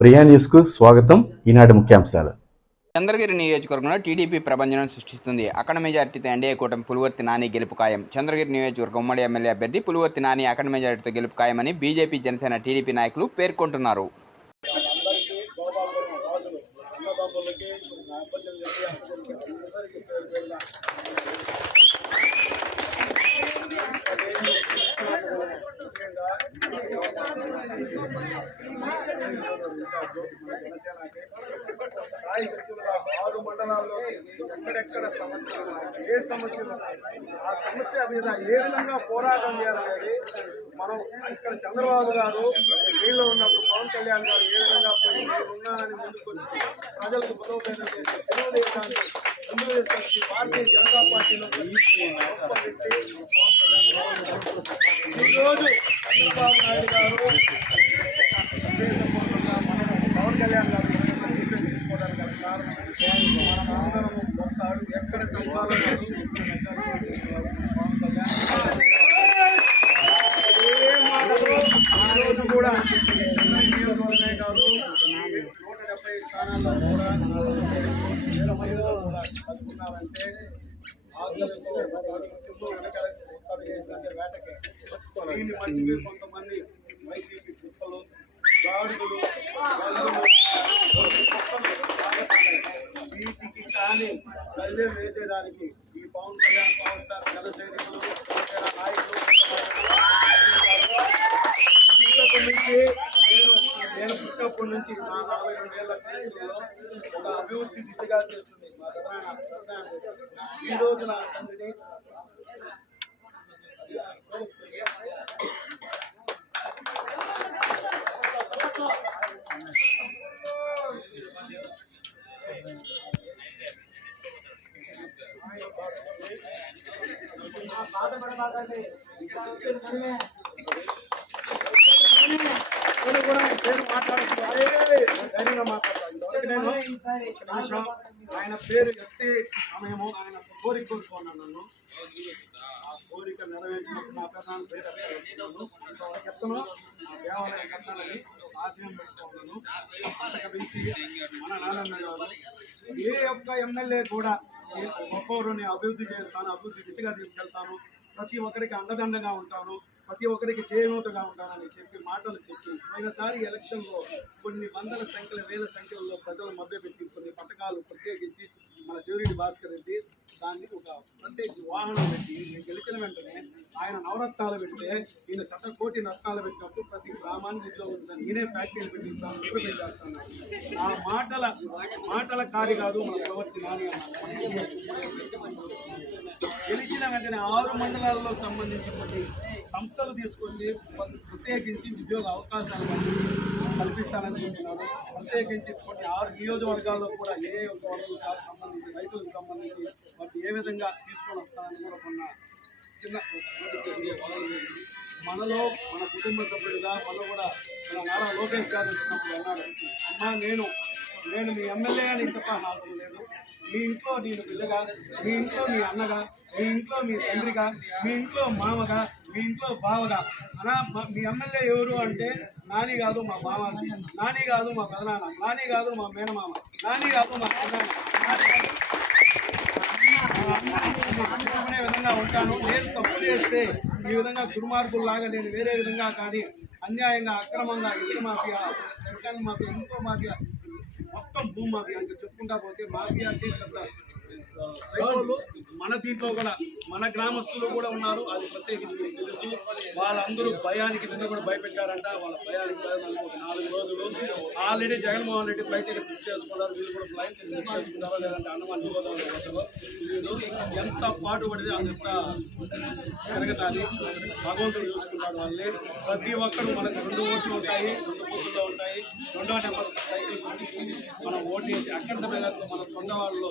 ప్రియా న్యూస్కు స్వాగతం. ఈనాటి ముఖ్యాంశాలు. చంద్రగిరి నియోజకవర్గంలో టీడీపీ ప్రభంజనం సృష్టిస్తుంది. అక్కడ మెజార్టీతో ఎన్డీఏ కూటమి పులివర్తి నాని గెలుపు ఖాయం. చంద్రగిరి నియోజకవర్గం ఉమ్మడి ఎమ్మెల్యే అభ్యర్థి పులివర్తి నాని అక్కడ మెజార్టీతో గెలుపు ఖాయమని బీజేపీ జనసేన టీడీపీ నాయకులు పేర్కొంటున్నారు. జనసేనకి ఆరు మండలాల్లో ఎక్కడెక్కడ సమస్యలు ఏ సమస్యలు ఆ సమస్య మీద ఏ విధంగా పోరాటం చేయాలనేది మనం ఇక్కడ చంద్రబాబు గారు జైల్లో ఉన్నప్పుడు పవన్ కళ్యాణ్ గారు ఏ విధంగా పోయి ఉన్నానని ముందుకు వచ్చి ప్రజలకు బలోపేతం చేసి తెలుగుదేశాన్ని తెలుగుదేశం భారతీయ జనతా పార్టీలో ఈరోజు చంద్రబాబు నాయుడు గారు దీన్ని మర్చిపోయి కొంతమంది వైసీపీ కుక్కలు గాడుగులు వీటికి కానీ గల్లెం వేసేదానికి ఈ పవన్ కళ్యాణ్ పవన్ స్టార్ జన సైనికులు నాయకులు నేను నేను పుట్టప్పటి నుంచి నా నలభై రెండు ఏళ్ళ చరిత్రలో ఒక అభివృద్ధి దిశగా చేస్తుంది మా ప్రధాన ప్రధాన ఈ రోజు నా తండ్రిని బాధపడబాకండి ఇక్కడ వచ్చేది మనమే నేను కూడా నేను మాట్లాడుతున్నాను ధైర్యంగా మాట్లాడతాను నిమిషం ఆయన పేరు ఎత్తి సమయము ఆయన కోరిక కోరుకున్నాను నన్ను. ఆ కోరిక నెరవేర్చినప్పుడు నా ప్రధాన పేరు ఎత్తను ఆ దేవాలయం కట్టాలని ఆశయం పెట్టుకున్నాను. అంతకు మించి మన గారు ఏ ఒక్క ఎమ్మెల్యే కూడా ఒక్కొక్కరిని అభివృద్ధి చేస్తాను అభివృద్ధి దిశగా తీసుకెళ్తాను. ప్రతి ఒక్కరికి అండదండగా ఉంటాను. ప్రతి ఒక్కరికి చేయూతగా ఉండాలని చెప్పి మాటలు చెప్పి పోయినసారి ఎలక్షన్లో కొన్ని వందల సంఖ్యల వేల సంఖ్యలో ప్రజలు మభ్యపెట్టి కొన్ని పథకాలు ప్రత్యేకించి మన చెవిరెడ్డి భాస్కర్ రెడ్డి దాన్ని ఒక ప్రత్యేక వాహనం పెట్టి నేను గెలిచిన వెంటనే ఆయన నవరత్నాలు పెడితే ఈయన శత కోటి రత్నాలు పెట్టినప్పుడు ప్రతి గ్రామానికి ఉద్యోగం ఉందని నేనే ఫ్యాక్టరీలు పెట్టిస్తాను పెట్టేస్తాను. చేస్తాను ఆ మాటల మాటల కారి కాదు మన ప్రవర్తి నాని గెలిచిన వెంటనే ఆరు మండలాల్లో సంబంధించినటువంటి సంస్థలు తీసుకొచ్చి ప్రత్యేకించి ఉద్యోగ అవకాశాలు కల్పిస్తానని చెప్తున్నారు ప్రత్యేకించి కొన్ని ఆరు నియోజకవర్గాల్లో కూడా ఏ ఒక ఒక్క సంబంధించి రైతులకు సంబంధించి వాటిని ఏ విధంగా తీసుకొని వస్తారని కూడా కొన్న చిన్న మనలో మన కుటుంబ సభ్యులుగా మనలో కూడా మన నారా లోకేష్ గారు వచ్చినప్పుడు అన్నాడు అమ్మా నేను నేను మీ ఎమ్మెల్యే అని చెప్పాల్సిన అవసరం లేదు. మీ ఇంట్లో నేను పిల్లగా మీ ఇంట్లో మీ అన్నగా మీ ఇంట్లో మీ తండ్రిగా మీ ఇంట్లో మామగా మీ ఇంట్లో బావగా. అలా మీ ఎమ్మెల్యే ఎవరు అంటే నాని కాదు మా బావ నాని కాదు మా పెదనాన్న. నాని కాదు మా మేనమామ. నాని కాదు మా పెదనాన్న విధంగా ఉంటాను. నేను తప్పు చేస్తే ఈ విధంగా దుర్మార్గుల్లాగా నేను వేరే విధంగా కానీ అన్యాయంగా అక్రమంగా ఇసుక మాఫియా వ్యవసాయ మాఫియా ఇంకో మాఫియా మొత్తం భూమాఫియా అంటే చెప్పుకుంటా పోతే మాఫియాకి పెద్ద మన దీంట్లో కూడా మన గ్రామస్తులు కూడా ఉన్నారు. అది ప్రత్యేకించి మీకు తెలుసు. వాళ్ళందరూ భయానికి నిన్న కూడా భయపెట్టారంట. వాళ్ళ భయానికి ఒక నాలుగు రోజులు. Already Jaganmohan Reddy flight ticket book చేసుకున్నారు. వీళ్ళు కూడా ఫ్లైట్ బుక్ చేసుకున్నారో లేదంటే అన్నమాన్ గోదావరి ఎంత పాటుపడితే అంత జరగదాలి భగవంతుడు చూసుకుంటాడు వాళ్ళని. ప్రతి ఒక్కరు మనకు రెండు ఓట్లు ఉంటాయి రెండు బూతుల్లో ఉంటాయి. రెండో నెంబర్ సైకిల్ మనం ఓటు వేసి అక్కడ మన సొంత వాళ్ళు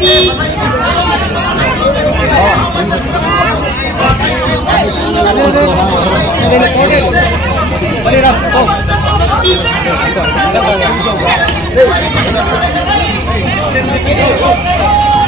Hey,